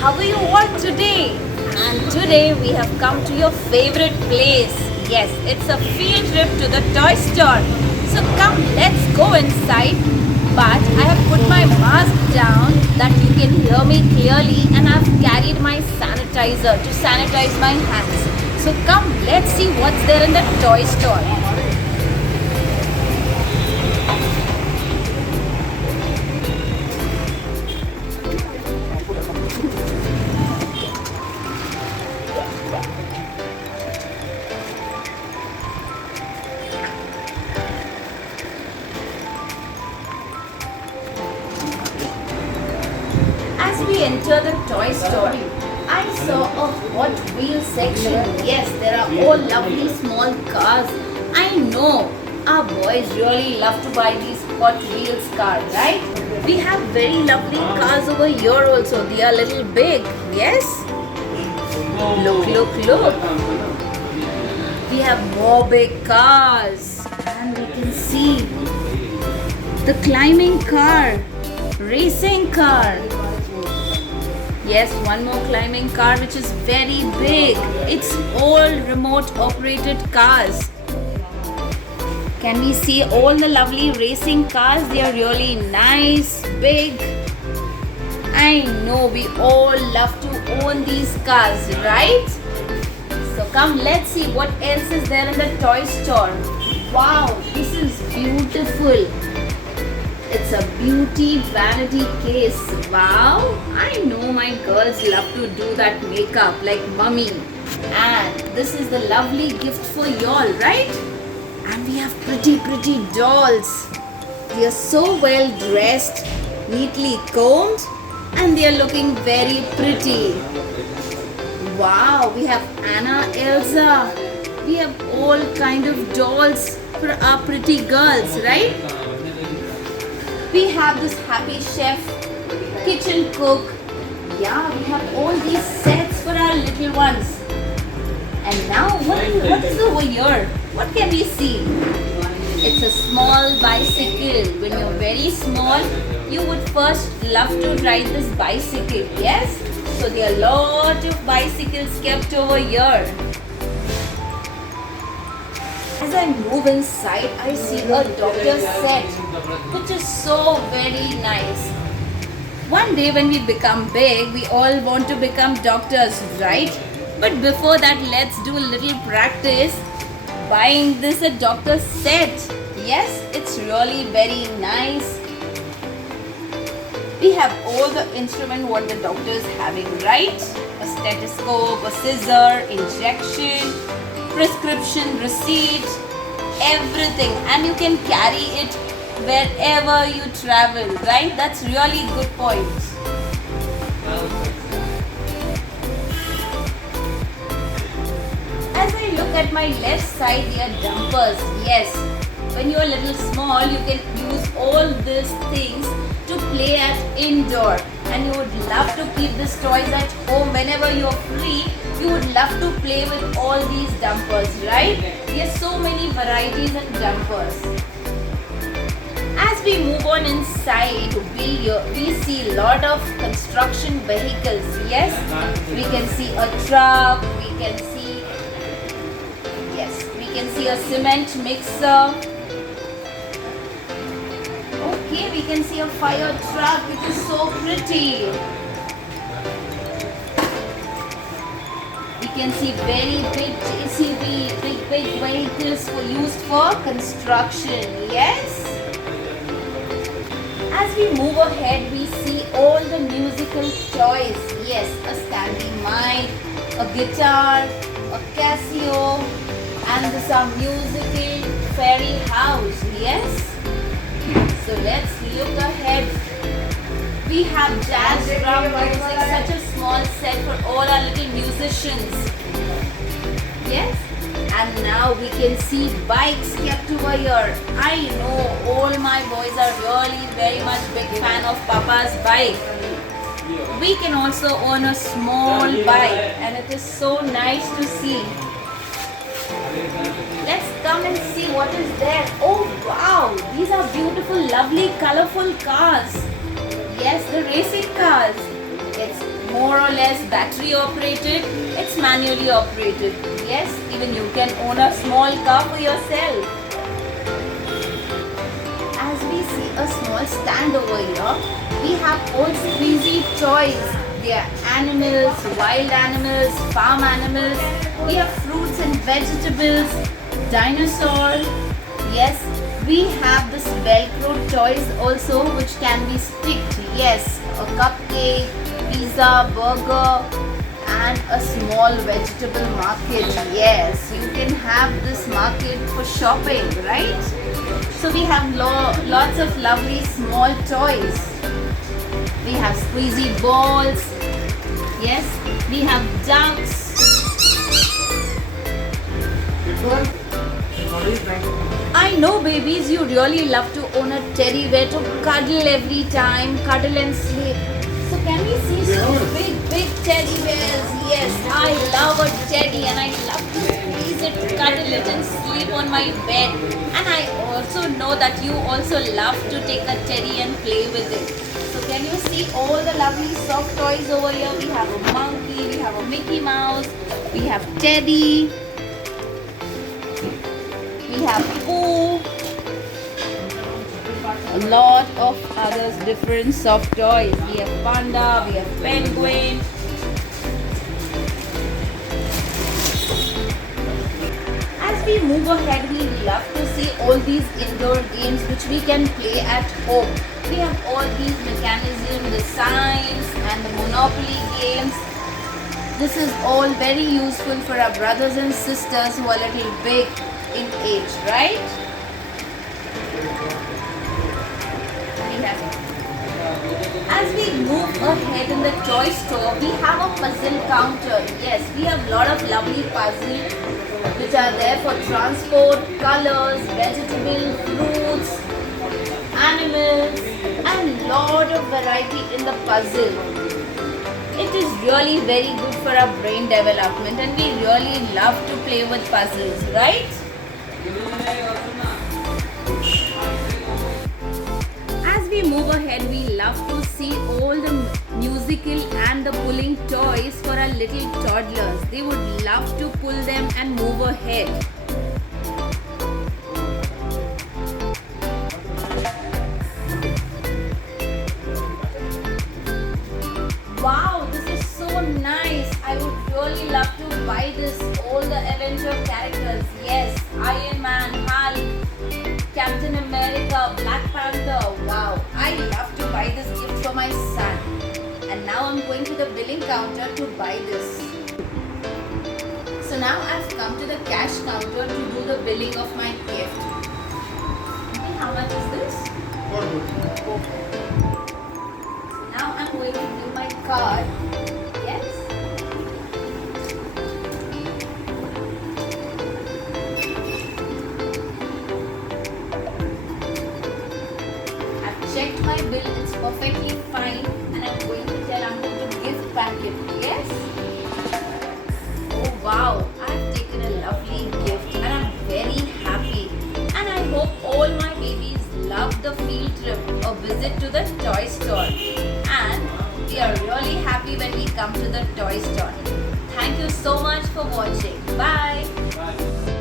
How are you all today? And today we have come to your favorite place. Yes, it's a field trip to the toy store. So come, let's go inside. But I have put my mask down that you can hear me clearly, and I've carried my sanitizer to sanitize my hands. So come, let's see what's there in the toy store. As we enter the toy store, I saw a Hot Wheels section. Yes, there are all lovely small cars. I know our boys really love to buy these Hot Wheels cars, right? We have very lovely cars over here also. They are a little big. Yes? Look, look, look. We have more big cars. And we can see the climbing car, racing car. Yes, one more climbing car which is very big. It's all remote operated cars. Can we see all the lovely racing cars? They are really nice, big. I know we all love to own these cars, right? So come, let's see what else is there in the toy store. Wow, this is beautiful. It's a beauty vanity case. Wow, I know my girls love to do that makeup like mummy. And this is the lovely gift for y'all, right? And we have pretty dolls. They are so well dressed, neatly combed, and they are looking very pretty. Wow, we have Anna, Elsa. We have all kind of dolls for our pretty girls, right? We have this happy chef, kitchen cook. Yeah, we have all these sets for our little ones. And now, what is over here? What can we see? It's a small bicycle. When you're very small, you would first love to ride this bicycle. Yes? So there are a lot of bicycles kept over here. As I move inside, I see a doctor's set, which is so very nice. One day when we become big, we all want to become doctors, right? But before that, let's do a little practice buying this a doctor's set. Yes, it's really very nice. We have all the instrument what the doctor is having, right? A stethoscope, a scissor, injection, prescription receipt, everything, and you can carry it wherever you travel, right? That's really good point. As I look at my left side, there are dumpers. Yes, when you're a little small, you can use all these things to play at indoor, and you would love to keep these toys at home whenever you're free. You would love to play with all these dumpers, right? There's so many varieties of dumpers. As we move on inside, we see a lot of construction vehicles. Yes, we can see a truck, we can see a cement mixer. Okay, we can see a fire truck, which is so pretty. We can see very big JCB, big vehicles used for construction. Yes. As we move ahead, we see all the musical toys. Yes, a Stanley mic, a guitar, a Casio, and this are musical fairy house. Yes. So let's look ahead. We have jazz drum music, such a small set for all our little musicians. Yes. And now we can see bikes kept over here. I know all my boys are really very much big fan of Papa's bike. We can also own a small bike, and it is so nice to see. Let's come and see what is there. Oh wow, these are beautiful, lovely, colorful cars. Yes, the racing cars. It's more or less battery operated, it's manually operated. Yes, even you can own a small car for yourself. As we see a small stand over here, we have all squeezy toys. They are animals, wild animals, farm animals. We have fruits and vegetables, dinosaurs. Yes, we have this Velcro toys also which can be sticked. Yes, a cupcake, pizza, burger and a small vegetable market. Yes, you can have this market for shopping, right? So we have lots of lovely small toys. We have squeezy balls. Yes, we have ducks. I know babies, you really love to own a teddy bear to cuddle every time, cuddle and sleep. So can we see some big teddy bears? Yes, I love a teddy and I love to squeeze it, cuddle it and sleep on my bed. And I also know that you also love to take a teddy and play with it. So can you see all the lovely soft toys over here? We have a monkey, we have a Mickey Mouse, we have Teddy, we have Pooh, a lot of others different soft toys. We have Panda, we have Penguin. As we move ahead, we love to see all these indoor games which we can play at home. We have all these mechanisms, the signs and the Monopoly games. This is all very useful for our brothers and sisters who are a little big in age, right? As we move ahead in the toy store, we have a puzzle counter. Yes, we have a lot of lovely puzzles which are there for transport, colors, vegetables, fruits, animals and lot of variety in the puzzle. It is really very good for our brain development and we really love to play with puzzles, right? As we move ahead, we love to see all the musical and the pulling toys for our little toddlers. They would love to pull them and move ahead. Wow, this is so nice. I would really love to buy this. All the Avenger characters. Yes, Iron Man, Hulk, Captain America, Black Panther. Wow, I love to buy this gift for my son. And now I'm going to the billing counter to buy this. So now I've come to the cash counter to do the billing of my gift. Okay, how much is this? Okay. Now I'm going to give my card. Yes. I've checked my bill, it's perfectly fine and I'm going to tell Uncle to gift pack it. Yes. Oh wow, I've taken a lovely gift and I'm very happy. And I hope all my babies love the field trip or visit to the toy store. And we are really happy when we come to the toy store. Thank you so much for watching. Bye. Bye.